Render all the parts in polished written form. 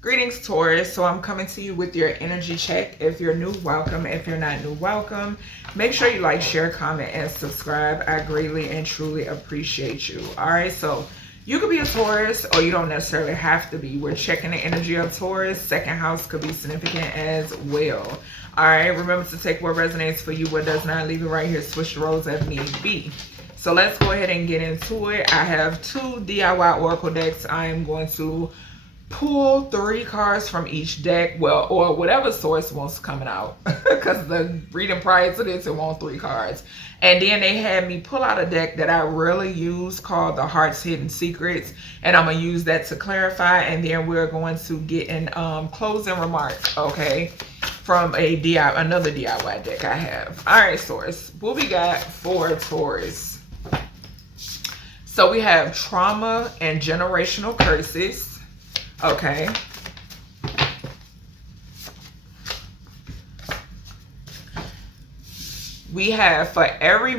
Greetings, Taurus. So I'm coming to you with your energy check. If you're new, welcome. If you're not new, welcome. Make sure you like, share, comment, and subscribe. I greatly and truly appreciate you. All right, so you could be a Taurus or you don't necessarily have to be. We're checking the energy of Taurus. Second house could be significant as well. All right, remember to take what resonates for you, what does not. Leave it right here. Switch the roles as need be. So let's go ahead and get into it. I have 2 DIY Oracle decks. I am going to pull 3 cards from each deck, well, or whatever source wants coming out, because the reading prior to this, it wants 3 cards. And then they had me pull out a deck that I really use called the Heart's Hidden Secrets, and I'm gonna use that to clarify, and then we're going to get in closing remarks, okay, from another DIY deck I have. All right, source, what we got for Taurus? So we have trauma and generational curses. Okay. We have for every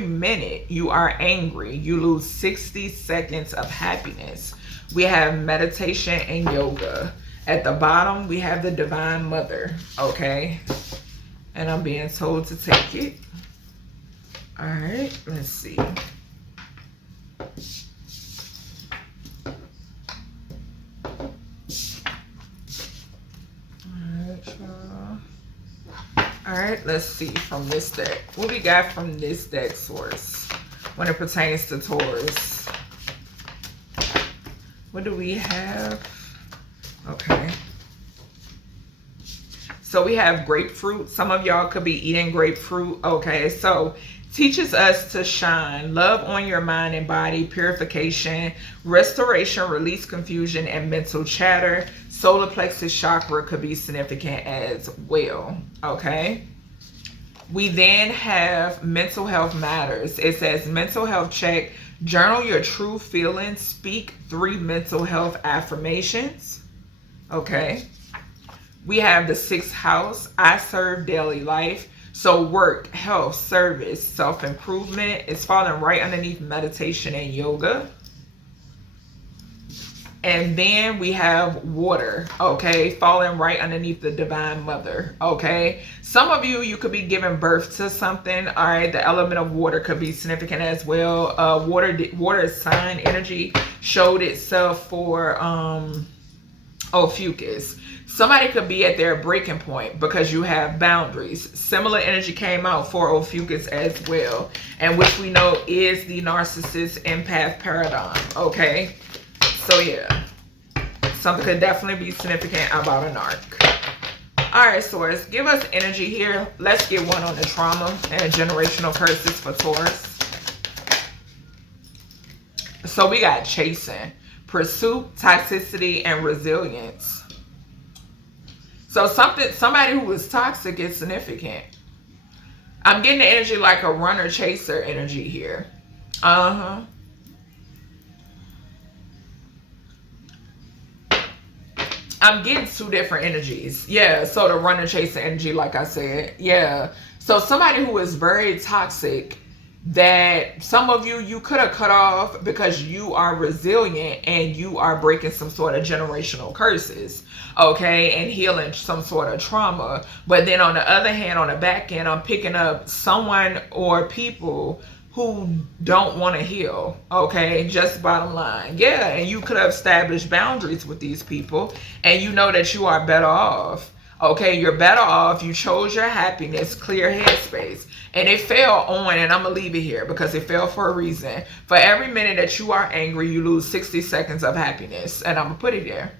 minute you are angry, you lose 60 seconds of happiness. We have meditation and yoga. At the bottom, we have the Divine Mother. Okay. And I'm being told to take it. All right. Let's see. All right, let's see from this deck. What we got from this deck, source, when it pertains to Taurus? What do we have? Okay. So we have grapefruit. Some of y'all could be eating grapefruit. Okay, so teaches us to shine, love on your mind and body, purification, restoration, release confusion, and mental chatter. Solar plexus chakra could be significant as well. Okay. We then have mental health matters. It says mental health check, journal your true feelings, speak 3 mental health affirmations. Okay. We have the 6th house. I serve daily life. So work, health, service, self-improvement is falling right underneath meditation and yoga. And then we have water, okay, falling right underneath the Divine Mother, okay. Some of you could be giving birth to something, all right. The element of water could be significant as well. Water sign energy showed itself for Ophiuchus. Somebody could be at their breaking point because you have boundaries. Similar energy came out for Ophiuchus as well, and which we know is the narcissist empath paradigm, okay. So yeah, something could definitely be significant about an arc. All right, Taurus, give us energy here. Let's get one on the trauma and generational curses for Taurus. So we got chasing, pursuit, toxicity, and resilience. So somebody who is toxic is significant. I'm getting the energy like a runner chaser energy here. I'm getting 2 different energies. Yeah, so the runner chaser energy, like I said. Yeah. So somebody who is very toxic, that some of you could have cut off because you are resilient and you are breaking some sort of generational curses, okay, and healing some sort of trauma. But then on the other hand, on the back end, I'm picking up someone or people who don't want to heal, okay, just bottom line. Yeah, and you could have established boundaries with these people and you know that you are better off, okay. You're better off. You chose your happiness, clear headspace, and it fell on, and I'm gonna leave it here because it fell for a reason. For every minute that you are angry, you lose 60 seconds of happiness, and I'm gonna put it there.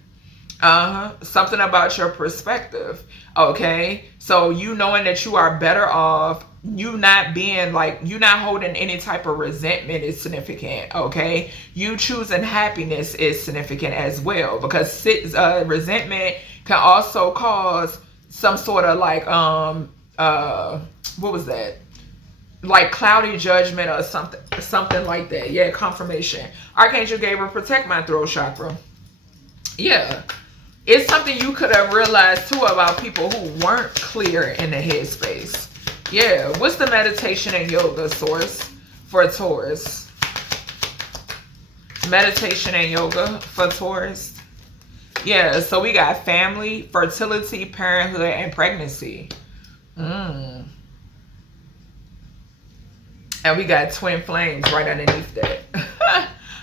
Something about your perspective, okay. So you knowing that you are better off, you not being like, you not holding any type of resentment is significant, okay. You choosing happiness is significant as well, because resentment can also cause some sort of like what was that, like cloudy judgment or something like that. Yeah, confirmation. Archangel Gabriel, protect my throat chakra. Yeah, it's something you could have realized too about people who weren't clear in the headspace. Yeah, what's the meditation and yoga source for Taurus? Meditation and yoga for Taurus. Yeah, so we got family, fertility, parenthood, and pregnancy. And we got twin flames right underneath that.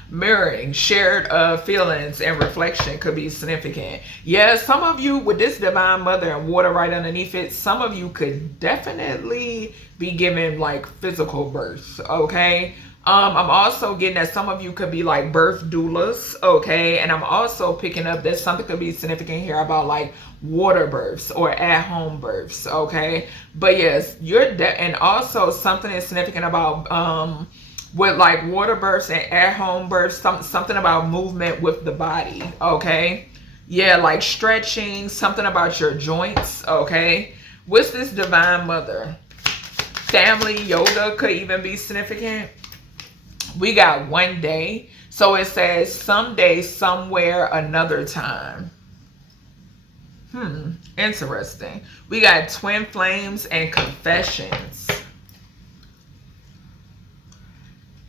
Mirroring, shared feelings and reflection could be significant. Yeah, some of you with this divine mother and water right underneath it, some of you could definitely be given like physical birth, okay? I'm also getting that some of you could be like birth doulas, okay? And I'm also picking up that something could be significant here about like water births or at-home births, okay? But yes, and also something is significant about with like water births and at-home births, something about movement with the body, okay? Yeah, like stretching, something about your joints, okay? What's this divine mother? Family, yoga could even be significant. We got one day. So it says someday, somewhere, another time. Interesting. We got twin flames and confessions.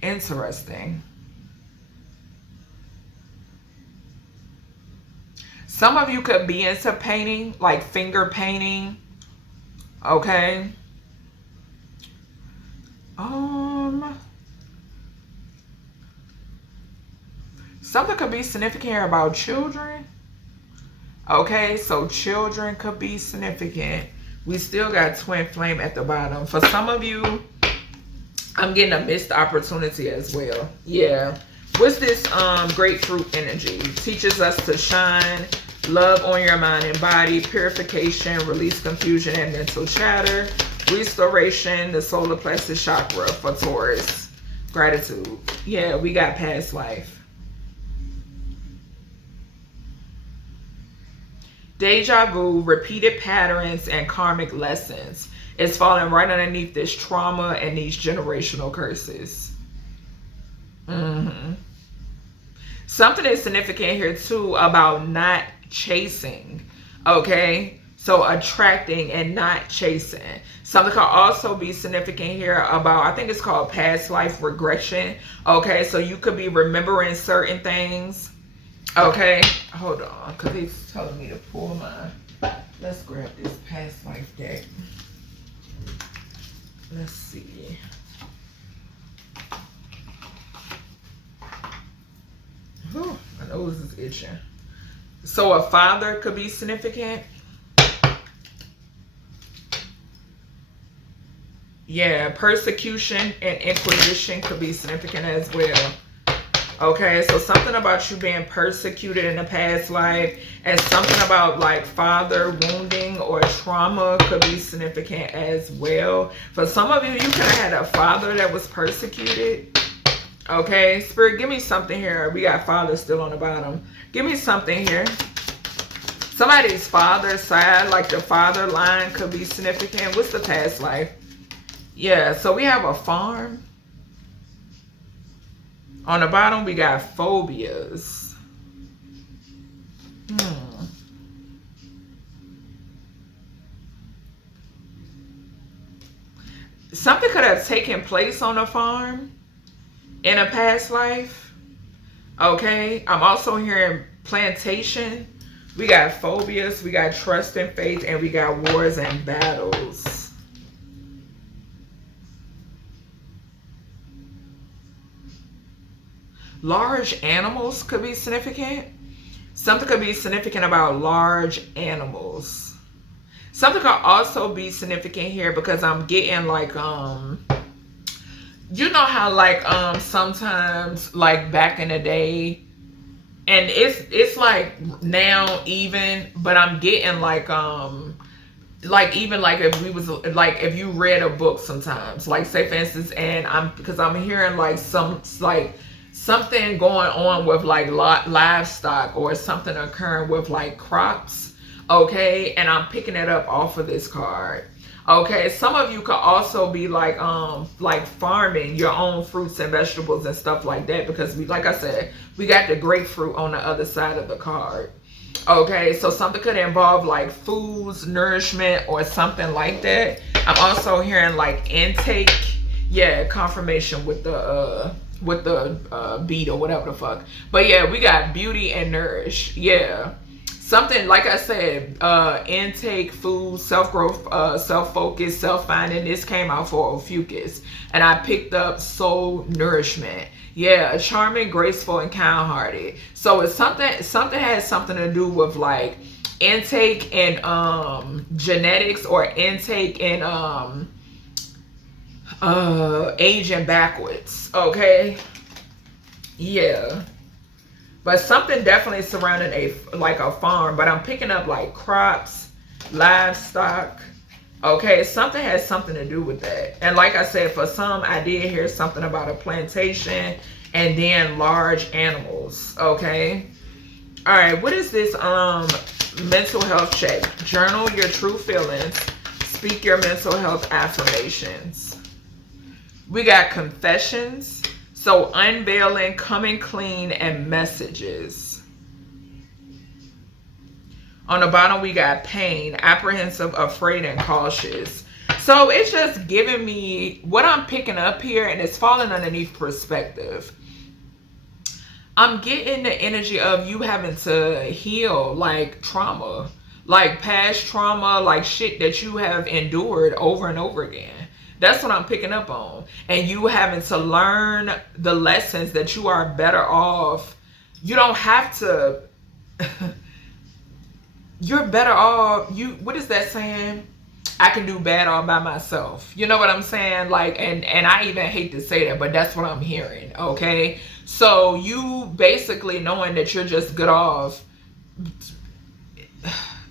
Interesting. Some of you could be into painting, like finger painting. Okay. Something could be significant here about children. Okay, so children could be significant. We still got twin flame at the bottom. For some of you, I'm getting a missed opportunity as well. Yeah. What's this grapefruit energy? Teaches us to shine, love on your mind and body, purification, release confusion and mental chatter, restoration, the solar plexus chakra for Taurus. Gratitude. Yeah, we got past life. Deja vu, repeated patterns, and karmic lessons. It's falling right underneath this trauma and these generational curses. Something is significant here too about not chasing. Okay, so attracting and not chasing. Something could also be significant here about, I think it's called past life regression. Okay, so you could be remembering certain things. Okay, hold on, because he's telling me to pull mine. Let's grab this past life deck. Let's see. Whew, my nose is itching. So a father could be significant. Yeah, persecution and inquisition could be significant as well. Okay, so something about you being persecuted in a past life, and something about like father wounding or trauma could be significant as well. For some of you, you could have had a father that was persecuted. Okay, Spirit, give me something here. We got father still on the bottom. Give me something here. Somebody's father's side, like the father line, could be significant. What's the past life? Yeah, so we have a farm. On the bottom, we got phobias. Something could have taken place on a farm in a past life. Okay, I'm also hearing plantation. We got phobias, we got trust and faith, and we got wars and battles. Large animals could be significant. Something could be significant about large animals. Something could also be significant here because I'm getting like, you know how like sometimes like back in the day, and it's like now even, but I'm getting like even like if we was like if you read a book sometimes, like say for instance, and because I'm hearing like something going on with like livestock or something occurring with like crops. Okay, and I'm picking it up off of this card. Okay, some of you could also be like farming your own fruits and vegetables and stuff like that, because we, like I said, we got the grapefruit on the other side of the card. Okay, so something could involve like foods, nourishment, or something like that. I'm also hearing like intake. Yeah, confirmation with the beat or whatever the fuck. But yeah, we got beauty and nourish. Yeah. something like I said, intake, food, self-growth, self-focus, self-finding. This came out for Ophiuchus, and I picked up soul nourishment. Yeah, charming, graceful, and kind-hearted. So it's something has something to do with like intake and genetics, or intake and aging backwards. Okay, yeah. But something definitely surrounding a farm. But I'm picking up like crops, livestock. Okay, something has something to do with that. And like I said, for some, I did hear something about a plantation and then large animals. Okay. All right, what is this mental health check? Journal your true feelings. Speak your mental health affirmations. We got confessions. So unveiling, coming clean, and messages. On the bottom, we got pain, apprehensive, afraid, and cautious. So it's just giving me what I'm picking up here, and it's falling underneath perspective. I'm getting the energy of you having to heal like trauma, like past trauma, like shit that you have endured over and over again. That's what I'm picking up on. And you having to learn the lessons that you are better off. You don't have to. You're better off. What is that saying? I can do bad all by myself. You know what I'm saying? Like, and I even hate to say that, but that's what I'm hearing. Okay. So you basically knowing that you're just good off.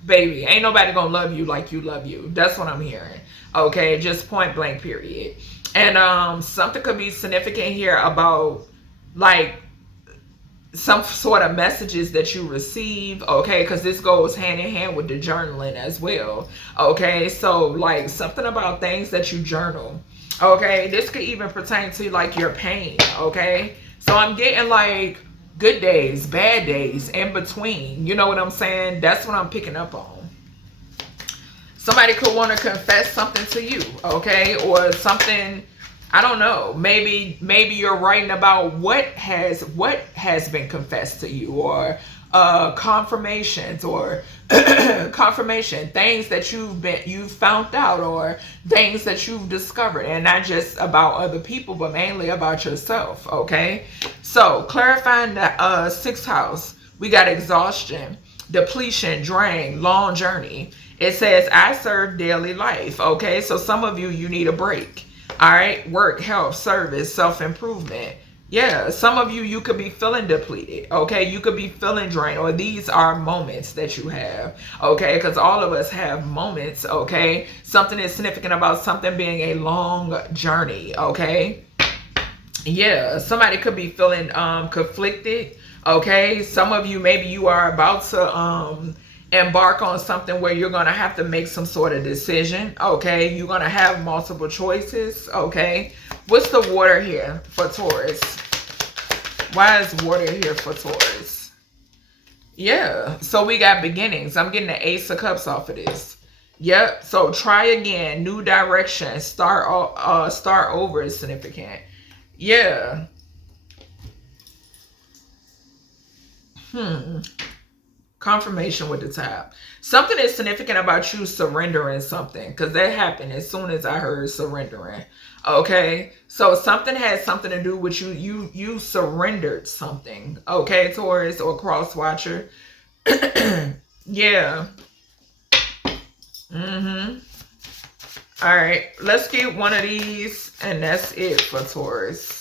Baby, ain't nobody gonna love you like you love you. That's what I'm hearing. Okay, just point blank, period. And something could be significant here about like some sort of messages that you receive. Okay, because this goes hand in hand with the journaling as well. Okay, so like something about things that you journal. Okay, this could even pertain to like your pain. Okay, so I'm getting like good days, bad days, in between. You know what I'm saying? That's what I'm picking up on. Somebody could want to confess something to you, okay? Or something, I don't know. Maybe you're writing about what has been confessed to you, or confirmations, or confirmation, things that you've found out, or things that you've discovered, and not just about other people, but mainly about yourself. Okay, so clarifying the sixth house, we got exhaustion, depletion, drain, long journey. It says I serve daily life. Okay, so some of you need a break. All right, work, health, service, self-improvement. Yeah, some of you could be feeling depleted. Okay, you could be feeling drained, or these are moments that you have. Okay, because all of us have moments. Okay, something is significant about something being a long journey. Okay, yeah, somebody could be feeling conflicted. Okay, some of you, maybe you are about to embark on something where you're gonna have to make some sort of decision. Okay, you're gonna have multiple choices. Okay, what's the water here for Taurus? Why is water here for Taurus? Yeah, so we got beginnings. I'm getting the Ace of Cups off of this. Yep, so try again, new direction, start over is significant. Yeah. Confirmation with the top. Something is significant about you surrendering something, because that happened as soon as I heard surrendering. Okay, so something has something to do with you surrendered something. Okay, Taurus or cross watcher. Yeah. All right, let's get one of these, and that's it for Taurus.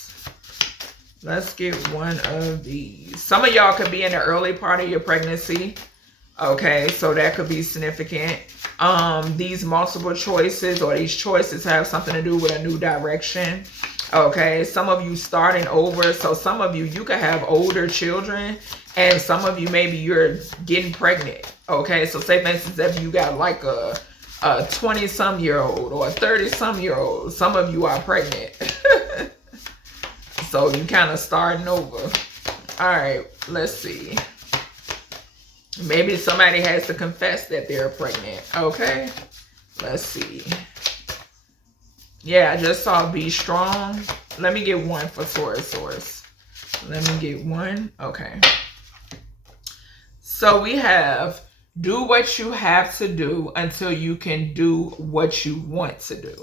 Let's get one of these. Some of y'all could be in the early part of your pregnancy. Okay, so that could be significant. These multiple choices, or these choices, have something to do with a new direction. Okay, some of you starting over. So some of you could have older children, and some of you, maybe you're getting pregnant. Okay, so say for instance, if you got like a 20-some-year-old or a 30-some-year-old, some of you are pregnant. So you kind of starting over. All right, let's see. Maybe somebody has to confess that they're pregnant. Okay, let's see. Yeah, I just saw be strong. Let me get one for Taurus. Let me get one. Okay. So we have Do what you have to do until you can do what you want to do.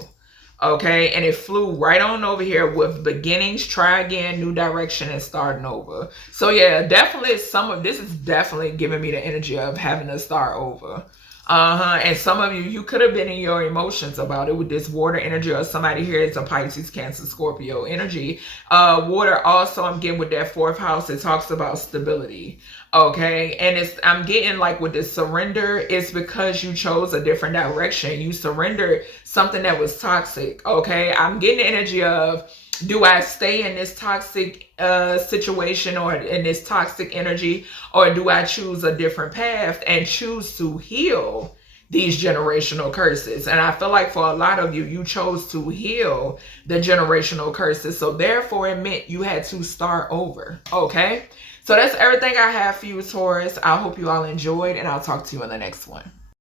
Okay, and it flew right on over here with beginnings, try again, new direction, and starting over. So yeah, definitely some of this is definitely giving me the energy of having to start over. And some of you could have been in your emotions about it with this water energy, or somebody here is a Pisces, Cancer, Scorpio energy. Water also, I'm getting with that fourth house, it talks about stability. Okay, and I'm getting like with this surrender, it's because you chose a different direction. You surrendered something that was toxic. Okay, I'm getting the energy of, do I stay in this toxic situation or in this toxic energy, or do I choose a different path and choose to heal these generational curses? And I feel like for a lot of you, you chose to heal the generational curses. So therefore it meant you had to start over. Okay, so that's everything I have for you, Taurus. I hope you all enjoyed, and I'll talk to you in the next one.